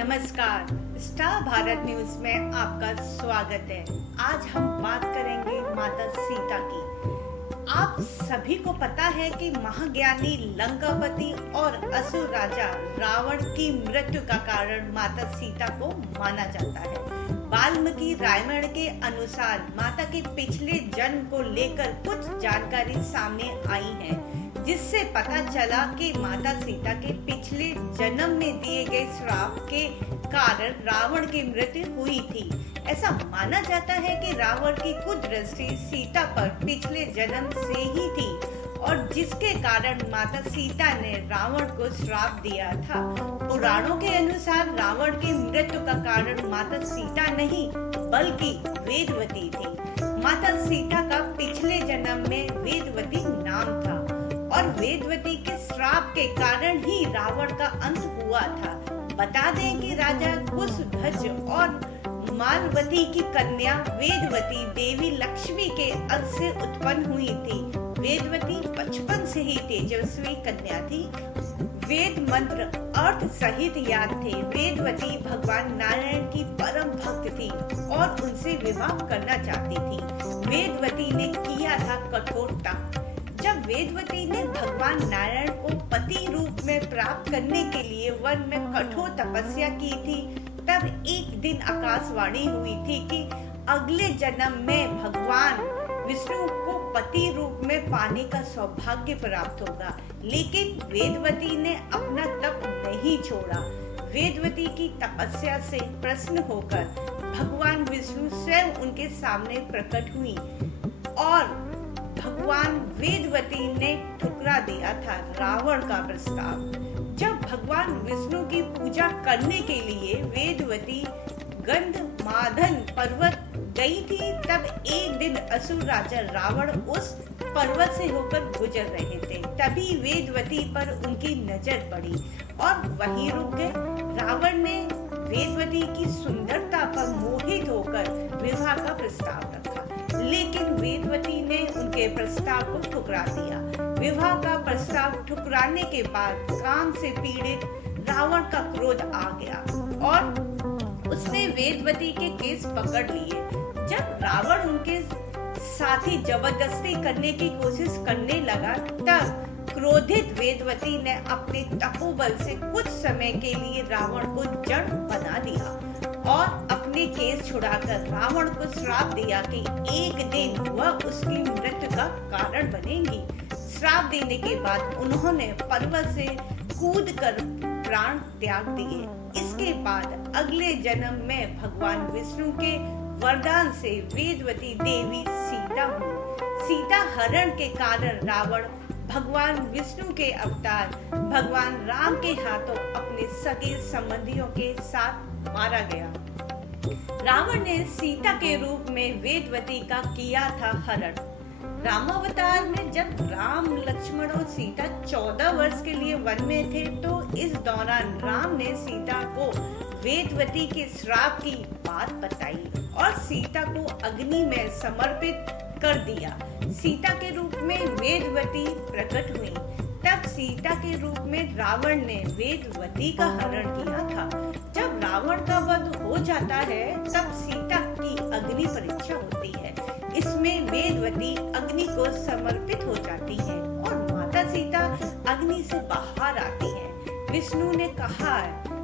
नमस्कार, star Bharat news में आपका स्वागत है। आज हम बात करेंगे माता सीता की। आप सभी को पता है कि महाज्ञानी लंकापति और असुर राजा रावण की मृत्यु का कारण माता सीता को माना जाता है। वाल्मीकि रामायण के अनुसार माता के पिछले जन्म को लेकर कुछ जानकारी सामने आई है, जिससे पता चला कि माता सीता के पिछले जन्म में दिए गए श्राप के कारण रावण की मृत्यु हुई थी। ऐसा माना जाता है कि रावण की कुदृष्टि सीता पर पिछले जन्म से ही थी और जिसके कारण माता सीता ने रावण को श्राप दिया था। पुराणों के अनुसार रावण की मृत्यु का कारण माता सीता नहीं बल्कि वेदवती थी। माता सीता का पिछले जन्म में वेदवती नाम था और वेदवती के श्राप के कारण ही रावण का अंत हुआ था। बता दें कि राजा कुशध्वज और मालवती की कन्या वेदवती देवी लक्ष्मी के अंश से उत्पन्न हुई थी। वेदवती बचपन से ही तेजस्वी कन्या थी। वेद मंत्र अर्थ सहित याद थे। वेदवती भगवान नारायण की परम भक्त थी और उनसे विवाह करना चाहती थी। वेदवती ने किया था कठोर तप। जब वेदवती ने भगवान नारायण को पति रूप में प्राप्त करने के लिए वन में कठोर तपस्या की थी, तब एक दिन आकाशवाणी हुई थी कि अगले जन्म में भगवान विष्णु को पति रूप में पाने का सौभाग्य प्राप्त होगा। लेकिन वेदवती ने अपना तप नहीं छोड़ा। वेदवती की तपस्या से प्रसन्न होकर भगवान विष्णु स्वयं उनके सामने प्रकट हुई और भगवान वेदवती ने ठुकरा दिया था रावण का प्रस्ताव। जब भगवान विष्णु की पूजा करने के लिए वेदवती गंधमादन पर्वत गई थी, तब एक दिन असुर राजा रावण उस पर्वत से होकर गुजर रहे थे। तभी वेदवती पर उनकी नजर पड़ी और वहीं रुक गए। रावण ने वेदवती की सुंदरता पर मोहित होकर विवाह का प्रस्ताव रखा, लेकिन वेदवती ने उनके प्रस्ताव को ठुकरा दिया। विवाह का प्रस्ताव ठुकराने के बाद काम से पीड़ित रावण का क्रोध आ गया और उसने वेदवती के केस पकड़ लिए। जब रावण उनके साथी जबरदस्ती करने की कोशिश करने लगा, तब क्रोधित वेदवती ने अपने तपोबल से कुछ समय के लिए रावण को जड़ बना दिया और अपने केस छुड़ाकर रावण को श्राप दिया कि एक दिन वह उसकी मृत्यु का कारण बनेगी। श्राप देने के बाद उन्होंने पर्वत से कूदकर प्राण त्याग दिए। इसके बाद अगले जन्म में भगवान विष्णु के वरदान से वेदवती देवी सीता हुई। सीता हरण के कारण रावण भगवान विष्णु के अवतार भगवान राम के हाथों अपने सगे संबंधियों के साथ मारा गया। रावण ने सीता के रूप में वेदवती का किया था हरण। रामावतार में जब राम, लक्ष्मण और सीता 14 वर्ष के लिए वन में थे, तो इस दौरान राम ने सीता को वेदवती के श्राप की बात बताई और सीता को अग्नि में समर्पित कर दिया। सीता के रूप में वेदवती प्रकट हुई। तब सीता के रूप में रावण ने वेदवती का हरण किया था। जब रावण का वध हो जाता है, तब सीता की अग्नि परीक्षा होती है। इसमें वेदवती अग्नि को समर्पित हो जाती है और माता सीता अग्नि से बाहर आती है। विष्णु ने कहा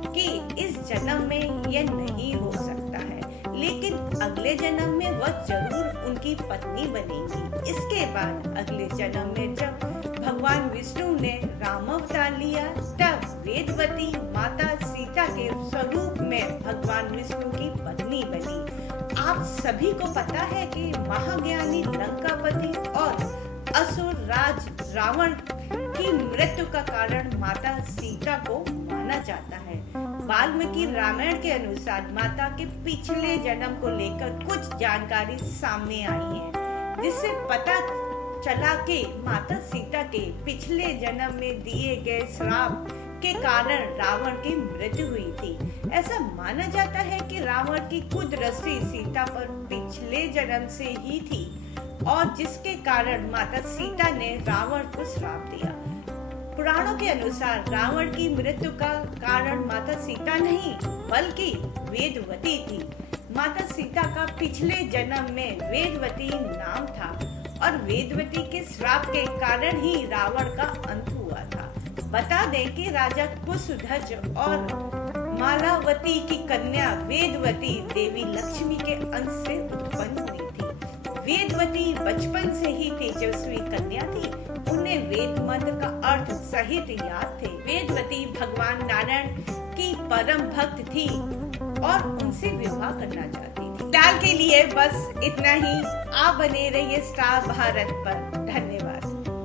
कि इस जन्म में यह नहीं हो सकता है, लेकिन अगले जन्म में वह जरूर उनकी पत्नी बनेगी। इसके बाद अगले जन्म में जब भगवान विष्णु ने रामावतार लिया, तब वेदवती माता सीता के स्वरूप में भगवान विष्णु की पत्नी बनी। आप सभी को पता है कि महाज्ञानी लंकापति और असुर राज रावण की मृत्यु का कारण माता सीता को माना जाता है। वाल्मीकि रामायण के अनुसार माता के पिछले जन्म को लेकर कुछ जानकारी सामने आई है, जिससे पता चला कि माता सीता के पिछले जन्म में दिए गए श्राप के कारण रावण की मृत्यु हुई थी। ऐसा माना जाता है कि रावण की कुदृष्टि सीता पर पिछले जन्म से ही थी और जिसके कारण माता सीता ने रावण को श्राप दिया। पुराणों के अनुसार रावण की मृत्यु का कारण माता सीता नहीं बल्कि वेदवती थी। माता सीता का पिछले जन्म में वेदवती नाम था और वेदवती के श्राप के कारण ही रावण का अंत हुआ था। बता दें कि राजा कुशध्वज और मालावती की कन्या वेदवती देवी लक्ष्मी के अंश से उत्पन्न हुई थी। वेदवती बचपन से ही तेजस्वी कन्या थी। उन्हें वेद मंत्र का अर्थ सहित याद थे। वेदवती भगवान नारायण की परम भक्त थी और उनसे विवाह करना चाहती थी। फिलहाल के लिए बस इतना ही। आप बने रहिए स्टार भारत पर। धन्यवाद।